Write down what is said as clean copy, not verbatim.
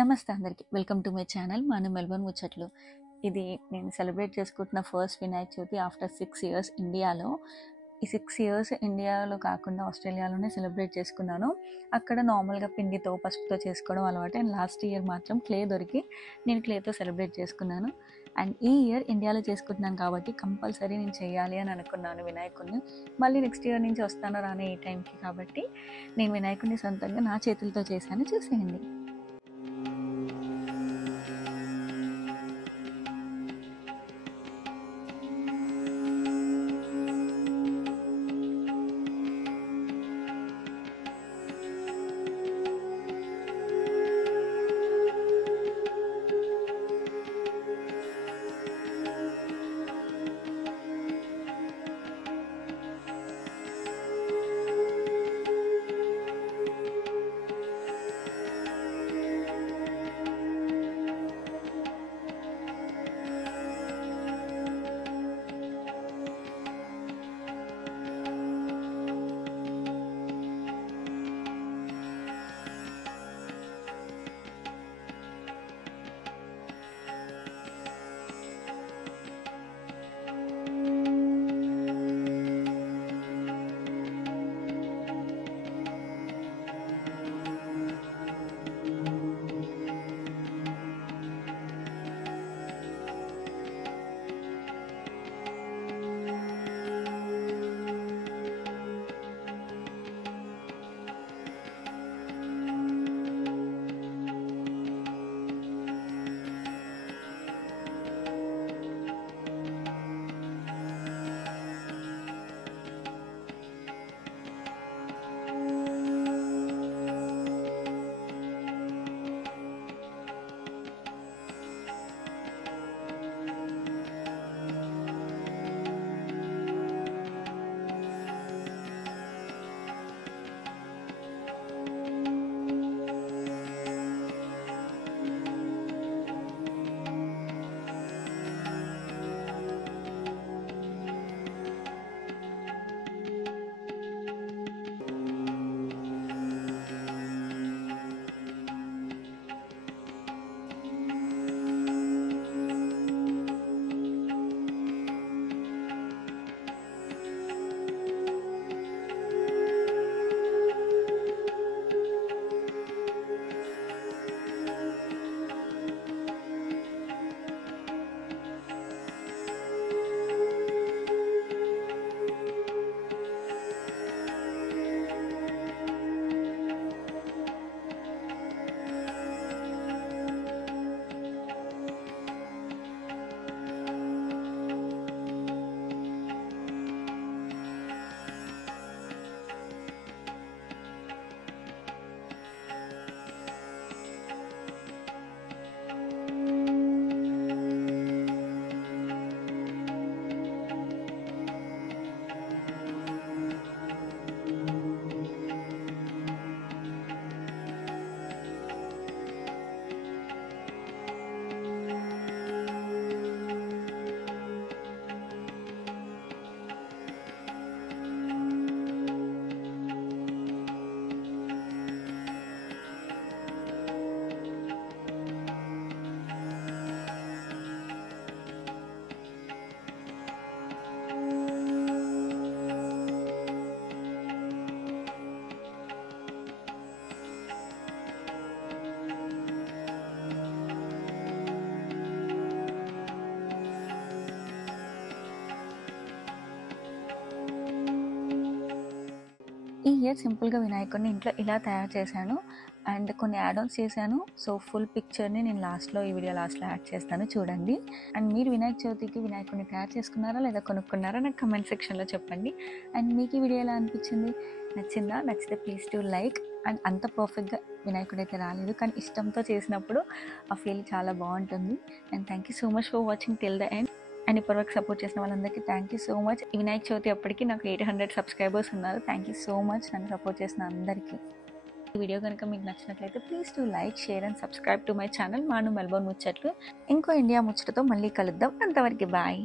నమస్తే అందరికి. Welcome to my channel మన మెల్బోర్న్ ముచ్చట్లు. ఇది నేను సెలబ్రేట్ చేసుకుంటున్న first Vinayaka Chavithi after 6 years ఇండియాలో. ఈ 6 ఇయర్స్ ఇండియాలో కాకుండా ఆస్ట్రేలియాలోనే సెలబ్రేట్ చేసుకున్నాను. అక్కడ నార్మల్గా పిండితో పసుపుతో చేసుకోవడం అలవాటు. అండ్ లాస్ట్ ఇయర్ మాత్రం క్లే దొరికి నేను క్లేతో సెలబ్రేట్ చేసుకున్నాను. అండ్ ఈ ఇయర్ ఇండియాలో చేసుకుంటున్నాను కాబట్టి కంపల్సరీ నేను చేయాలి అని అనుకున్నాను వినాయకుడిని. మళ్ళీ నెక్స్ట్ ఇయర్ నుంచి వస్తాను రానే ఈ టైంకి, కాబట్టి నేను వినాయకుడిని సొంతంగా నా చేతులతో చేశాను. చూసేయండి. ఈ ఇయర్ సింపుల్గా వినాయకుడిని ఇంట్లో ఇలా తయారు చేశాను అండ్ కొన్ని యాడ్-ఆన్స్ చేశాను. సో ఫుల్ పిక్చర్ని నేను ఈ వీడియో లాస్ట్లో యాడ్ చేస్తాను, చూడండి. అండ్ మీరు వినాయక చవితికి వినాయకుడిని తయారు చేసుకున్నారా లేదా కొనుక్కున్నారా నాకు కమెంట్ సెక్షన్లో చెప్పండి. అండ్ మీకు ఈ వీడియో ఎలా అనిపించింది? నచ్చిందా? నచ్చితే ప్లీజ్ టు లైక్. అండ్ అంత పర్ఫెక్ట్గా వినాయకుడు అయితే రాలేదు, కానీ ఇష్టంతో చేసినప్పుడు ఆ ఫీల్ చాలా బాగుంటుంది. And thank you so much for watching till the end. And ఇప్పటివరకు సపోర్ట్ చేసిన వాళ్ళందరికీ థ్యాంక్ యూ సో మచ్. ఈ వినాయక చవితి అప్పటికి నాకు 800 సబ్స్క్రైబర్స్ ఉన్నారు. థ్యాంక్ యూ సో మచ్ నన్ను సపోర్ట్ చేసిన అందరికీ. ఈ వీడియో కనుక మీకు నచ్చినట్లయితే please to like, share and subscribe to my channel మాను మెల్బోర్న్ ముచ్చట్లు. ఇంకో ఇండియా ముచ్చటతో మళ్ళీ కలుద్దాం. అంతవరకు బాయ్.